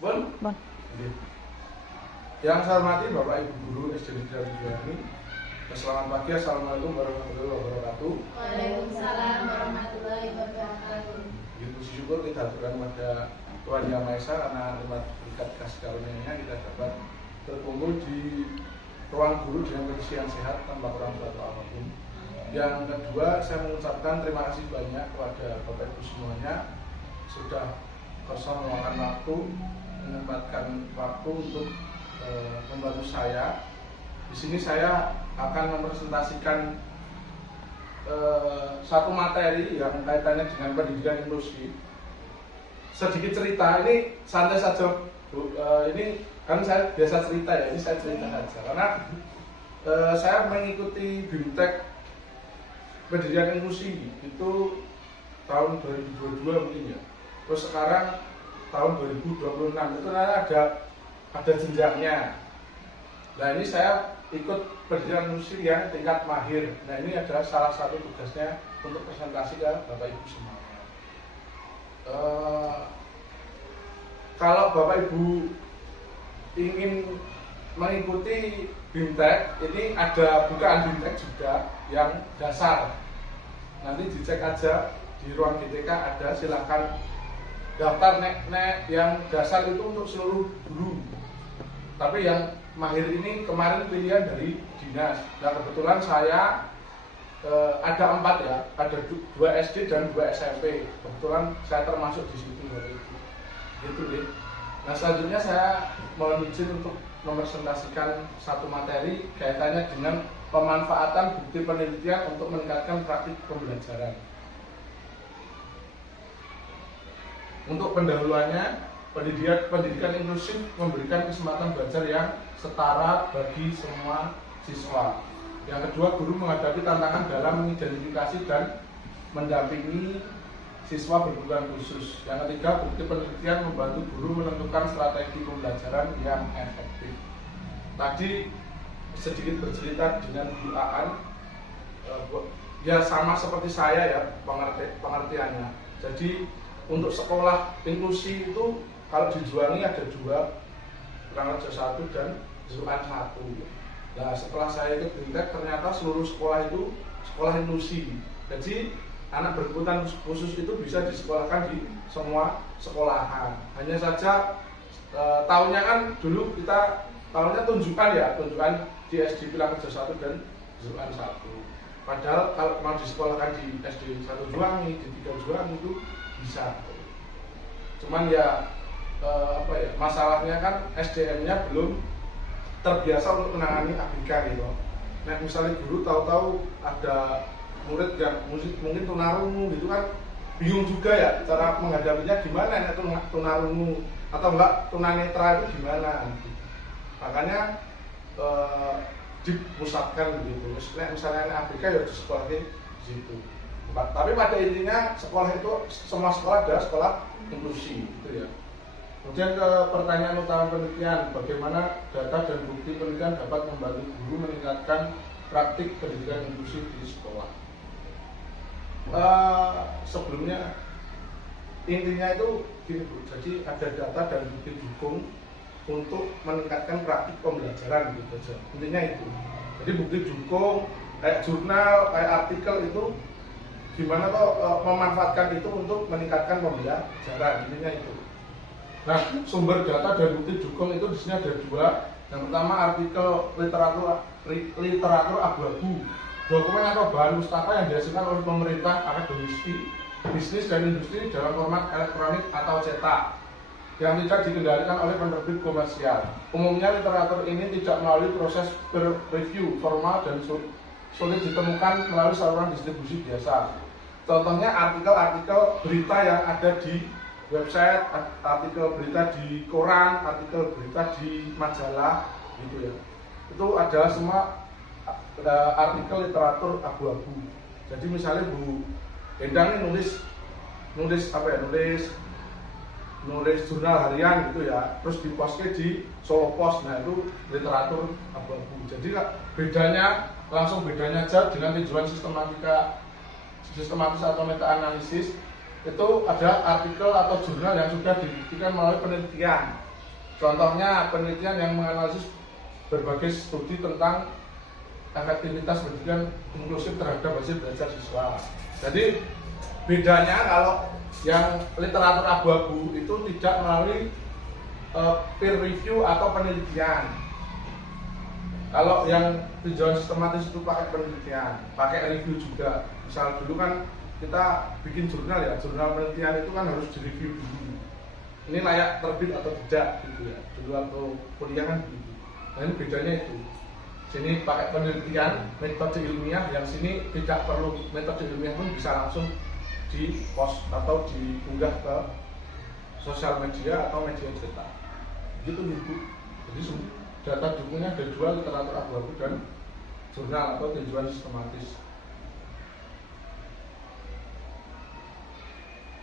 Bon. Bon. Yang saya hormati Bapak Ibu Guru SD Negeri Juwani. Selamat pagi, Assalamualaikum warahmatullahi wabarakatuh. Waalaikumsalam warahmatullahi wabarakatuh. Puji syukur kita haturkan kepada Tuhan Yang Maha Esa karena umat berkat kasih karunia-Nya kita dapat berkumpul di ruang guru dengan kondisi yang sehat tanpa kurang suatu apapun. Yang kedua, saya mengucapkan terima kasih banyak kepada Bapak Ibu semuanya sudah kosong meluangkan waktu, menyempatkan waktu untuk membantu saya. Di sini saya akan mempresentasikan satu materi yang kaitannya dengan pendidikan inklusif. Sedikit cerita, ini santai saja Bu. Ini kan saya biasa cerita ya, ini saya cerita saja karena saya mengikuti BIMTEK pendidikan inklusif itu tahun 2022 mungkin ya. Terus sekarang tahun 2026 itu ada jenjangnya. Nah ini saya ikut pendidikan inklusif yang tingkat mahir. Nah ini adalah salah satu tugasnya untuk presentasi ke Bapak Ibu semuanya. Kalau Bapak Ibu ingin mengikuti BIMTEK, ini ada bukaan BIMTEK juga yang dasar. Nanti dicek aja di ruang GTK ada, silahkan daftar nek yang dasar itu untuk seluruh guru. Tapi yang mahir ini kemarin pilihan dari dinas. Nah kebetulan saya ada 4 ya, ada 2 SD dan 2 SMP. Kebetulan saya termasuk di situ dari itu. Gitu deh. Nah selanjutnya saya mohon izin untuk mempresentasikan satu materi kaitannya dengan pemanfaatan bukti penelitian untuk meningkatkan praktik pembelajaran. Untuk pendahuluannya, pendidikan inklusif memberikan kesempatan belajar yang setara bagi semua siswa. Yang kedua, guru menghadapi tantangan dalam mengidentifikasi dan mendampingi siswa berkebutuhan khusus. Yang ketiga, bukti penelitian membantu guru menentukan strategi pembelajaran yang efektif. Tadi sedikit bercerita dengan Bu Aan, ya sama seperti saya ya pengertiannya. Jadi untuk sekolah inklusi itu kalau di Juwani ada 2, Prangaja 1 dan Zuan 1. Nah setelah saya ikut BIMTEK ternyata seluruh sekolah itu sekolah inklusi. Jadi anak berkebutuhan khusus itu bisa disekolahkan di semua sekolahan. Hanya saja tahunnya kan dulu kita tahunnya tunjukkan di SD Prangaja 1 dan Zuan 1. Padahal kalau mau disekolahkan di SD 1 Juwani, di 3 Juwani itu bisa. Cuman ya masalahnya kan SDM-nya belum terbiasa untuk menangani ABK gitu. Nah misalnya guru tahu-tahu ada murid yang mungkin tunarungu gitu kan bingung juga ya cara menghadapinya gimana itu tunarungu atau enggak tunanetra itu gimana gitu. Makanya dipusatkan gitu. Misalnya ABK ya di sekolah di situ. Tapi pada intinya sekolah itu semua sekolah adalah sekolah inklusi gitu ya. Kemudian ke pertanyaan utama penelitian, bagaimana data dan bukti penelitian dapat membantu guru meningkatkan praktik pendidikan inklusif di sekolah. Sebelumnya intinya itu gini Bu, jadi ada data dan bukti dukung untuk meningkatkan praktik pembelajaran gitu aja. Intinya itu. Jadi bukti dukung kayak jurnal, kayak artikel itu gimana kok memanfaatkan itu untuk meningkatkan pembelajaran, intinya itu. Nah, sumber data dan bukti dukung itu di sini ada 2. Yang pertama artikel literatur abu-abu, dokumen atau bahan pustaka yang dihasilkan oleh pemerintah, akademisi, bisnis dan industri dalam format elektronik atau cetak yang tidak dikendalikan oleh penerbit komersial. Umumnya literatur ini tidak melalui proses peer review formal dan sulit ditemukan melalui saluran distribusi biasa. Contohnya artikel-artikel berita yang ada di website, artikel berita di koran, artikel berita di majalah gitu ya. Itu adalah semua artikel literatur abu-abu. Jadi misalnya Bu Endang ini nulis jurnal harian gitu ya, terus dipostnya di Solo Post. Nah itu literatur abu-abu. Jadi bedanya aja dengan tujuan sistematis atau meta analisis itu ada artikel atau jurnal yang sudah dibuktikan melalui penelitian. Contohnya penelitian yang menganalisis berbagai studi tentang efektivitas pendidikan inklusif terhadap hasil belajar siswa. Jadi bedanya kalau yang literatur abu-abu itu tidak melalui peer review atau penelitian. Kalau yang tinjauan sistematis itu pakai penelitian, pakai review juga. Misal dulu kan kita bikin jurnal ya, jurnal penelitian itu kan harus direview dulu. Ini layak terbit atau tidak gitu ya. Dulu atau kuliah kan gitu. Nah ini bedanya itu. Sini pakai penelitian, metode ilmiah, yang sini tidak perlu metode ilmiah pun bisa langsung di post atau diunggah ke sosial media atau media cetak. Gitu Bu. Jadi data dukunnya ada dua, literatur abu-abu dan jurnal atau tinjauan sistematis.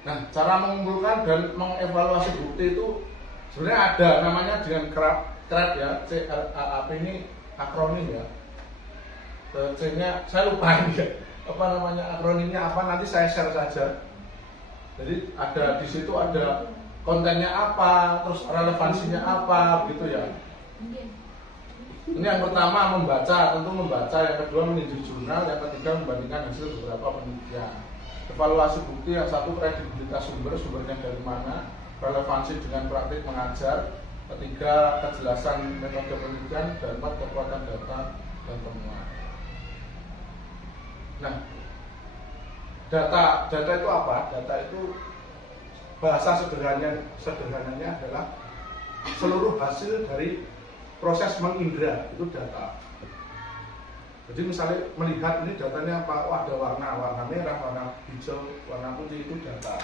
Nah, cara mengumpulkan dan mengevaluasi bukti itu sebenarnya ada namanya dengan CRAP ya, CRAP ini akronim ya. C-nya saya lupa ini ya. Apa namanya akronimnya apa, nanti saya share saja. Jadi ada di situ ada kontennya apa, terus relevansinya apa gitu ya. Ini yang pertama membaca, tentu membaca, yang kedua meninjau jurnal, yang ketiga membandingkan hasil beberapa penelitian. Evaluasi bukti yang satu kredibilitas sumbernya dari mana, relevansi dengan praktik mengajar, ketiga kejelasan metode penelitian, dan empat kekuatan data dan temuan. Nah, data itu apa? Data itu bahasa sederhananya adalah seluruh hasil dari proses mengindra, itu data. Jadi misalnya melihat ini datanya apa, oh ada warna merah, warna hijau, warna putih, itu data.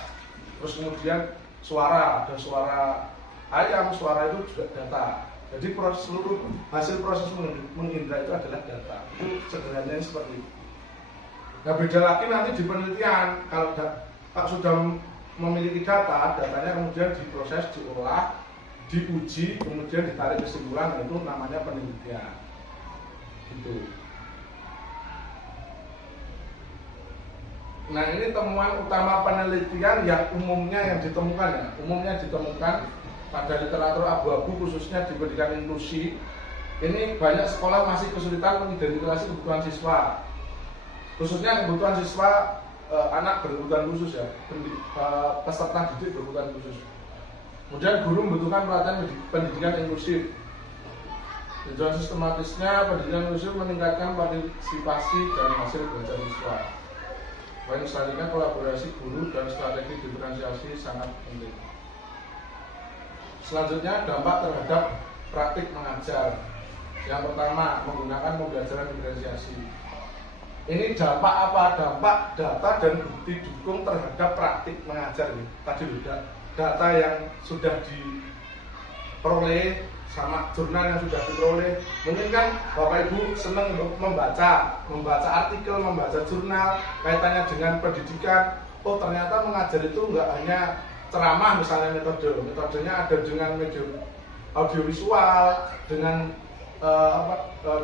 Terus kemudian suara, ada suara ayam, suara itu juga data. Jadi seluruh hasil proses mengindra itu adalah data. Itu sederhananya seperti itu. Nah beda lagi nanti di penelitian, kalau sudah memiliki data, datanya kemudian diproses, diolah, diuji, kemudian ditarik kesimpulan, itu namanya penelitian. Gitu. Nah ini temuan utama penelitian yang umumnya ditemukan pada literatur abu-abu, khususnya di pendidikan inklusi. Ini banyak sekolah masih kesulitan mengidentifikasi kebutuhan siswa, khususnya kebutuhan siswa anak berkebutuhan khusus ya, peserta didik berkebutuhan khusus. Kemudian guru membutuhkan pelatihan pendidikan inklusif. Tujuan sistematisnya pendidikan inklusif meningkatkan partisipasi dan hasil belajar siswa. Selain selanjutnya kolaborasi guru dan strategi diferensiasi sangat penting. Selanjutnya dampak terhadap praktik mengajar. Yang pertama menggunakan pembelajaran diferensiasi. Ini dampak apa? Dampak data dan bukti dukung terhadap praktik mengajar ini. Tadi sudah data yang sudah diperoleh sama jurnal yang sudah diperoleh. Mungkin kan Bapak Ibu senang untuk membaca artikel, membaca jurnal kaitannya dengan pendidikan. Oh ternyata mengajar itu enggak hanya ceramah misalnya metodenya ada dengan media audiovisual, dengan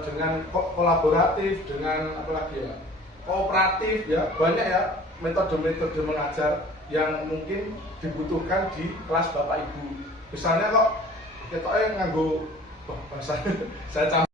dengan kolaboratif, dengan apa lagi ya, kooperatif ya, banyak ya metode-metode mengajar yang mungkin dibutuhkan di kelas Bapak Ibu. Misalnya kok kita nganggo bahasa saya